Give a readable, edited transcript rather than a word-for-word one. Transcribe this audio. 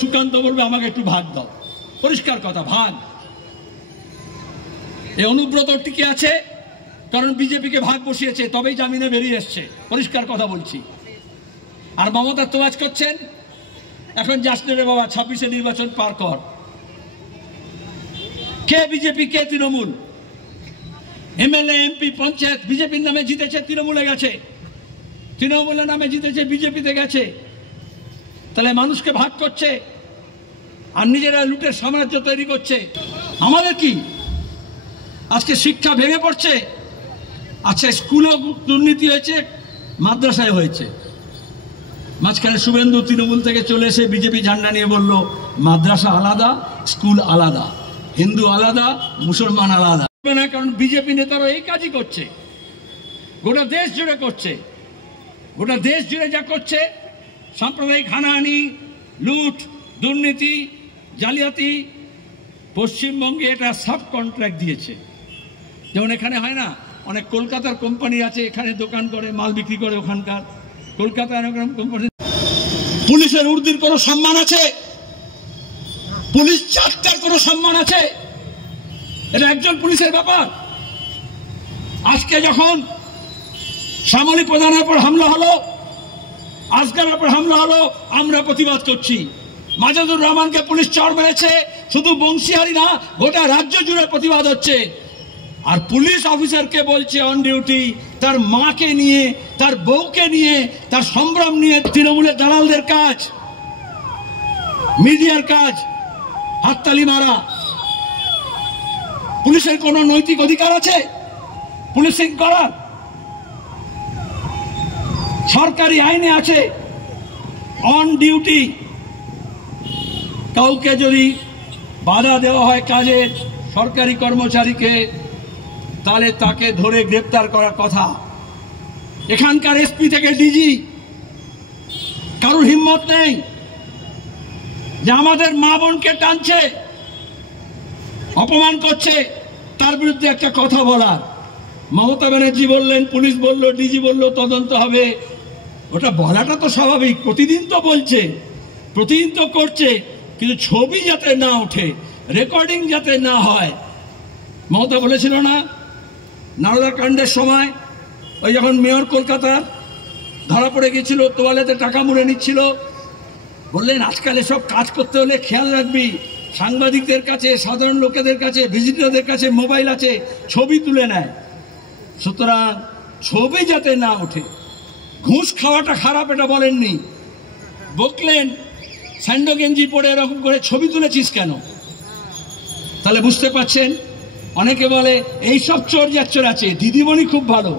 সুকান্ত বলবে আমাকে একটু ভাগ দাও, পরিষ্কার কথা, ভাগ। এই অনুব্রত টিকে আছে কারণ বিজেপিকে ভাগ বসিয়েছে, তবেই জামিনে বেরিয়ে এসছে, পরিষ্কার কথা বলছি। আর মমতা তোয়াজ করছেন, এখন যাস রে বাবা, 26-এ নির্বাচন পার কর। কে বিজেপি কে তৃণমূল? এমএলএ এমপি পঞ্চায়েত বিজেপির নামে জিতেছে, তৃণমূলে গেছে, তৃণমূলের নামে জিতেছে, বিজেপিতে গেছে। তাহলে মানুষকে ভাগ করছে আর নিজেরা লুটের সাম্রাজ্য তৈরি করছে। আমাদের কি আজকে শিক্ষা ভেঙে পড়ছে? আচ্ছা, স্কুলেও দুর্নীতি হয়েছে, মাদ্রাসায় হয়েছে। মাঝখানে শুভেন্দু তৃণমূল থেকে চলে এসে বিজেপি ঝান্ডা নিয়ে বলল মাদ্রাসা আলাদা, স্কুল আলাদা, হিন্দু আলাদা, মুসলমান আলাদা। না, কারণ বিজেপি নেতারা এই কাজই করছে, গোটা দেশ জুড়ে করছে। গোটা দেশ জুড়ে যা করছে, সাম্প্রদায়িক হানাহানি, লুট, দুর্নীতি, জালিয়াতি, পশ্চিমবঙ্গে এটা সাব কন্ট্রাক্ট দিয়েছে। যেমন এখানে হয় না, অনেক কলকাতার কোম্পানি আছে, এখানে দোকান করে, মাল বিক্রি করে ওখানকার। কলকাতার কোম্পানি। পুলিশের উর্দির কোনো সম্মান আছে? পুলিশ চারটার কোনো সম্মান আছে? এটা একজন পুলিশের ব্যাপার। আজকে যখন শ্যামলী প্রধানের উপর হামলা হলো, আসগারের উপর হামলা হলো, আমরা প্রতিবাদ করছি। মাজাদুর রহমানকে পুলিশ চড় মেরেছে, শুধু বংশীহারি না, গোটা রাজ্য জুড়ে প্রতিবাদ হচ্ছে। আর পুলিশ অফিসারকে বলছে অন ডিউটি, তার মাকে নিয়ে, তার বউকে নিয়ে, তার সম্ভ্রম নিয়ে তৃণমূলের দালালদের কাজ, মিডিয়ার কাজ হাততালি মারা। পুলিশের কোন নৈতিক অধিকার আছে পুলিশিং করার? সরকারি আইনে আছে অন ডিউটি, কাউকে যদি বাধা দেওয়া হয় কাজের, সরকারি কর্মচারীকে, তাহলে তাকে ধরে গ্রেপ্তার করার কথা। এখানকার এসপি থেকে ডিজি কারোর হিম্মত নেই যে আমাদের মা বোনকে টানছে, অপমান করছে, তার বিরুদ্ধে একটা কথা বলার। মমতা ব্যানার্জি বললেন, পুলিশ বলল, ডিজি বলল তদন্ত হবে। ওটা বলাটা তো স্বাভাবিক, প্রতিদিন তো বলছে, প্রতিদিন তো করছে, কিন্তু ছবি যাতে না ওঠে, রেকর্ডিং যাতে না হয়। মমতা বলেছিল না নারদা কাণ্ডের সময়, ওই যখন মেয়র কলকাতার ধরা পড়ে গেছিল, তোয়ালেতে টাকা মুড়ে নিচ্ছিল, বললেন আজকাল এসব কাজ করতে হলে খেয়াল রাখবি, সাংবাদিকদের কাছে, সাধারণ লোকেদের কাছে, ভিজিটরদের কাছে মোবাইল আছে, ছবি তুলে নেয়। সুতরাং ছবি যাতে না ওঠে। ঘুষ খাওয়াটা খারাপ এটা বলেননি, বকলেন স্যান্ডো গেঞ্জি পরে এরকম করে ছবি তুলেছিস কেন? তাহলে বুঝতে পারছেন। অনেকে বলে এইসব চোর যাচ্চর আছে, দিদিমণি খুব ভালো।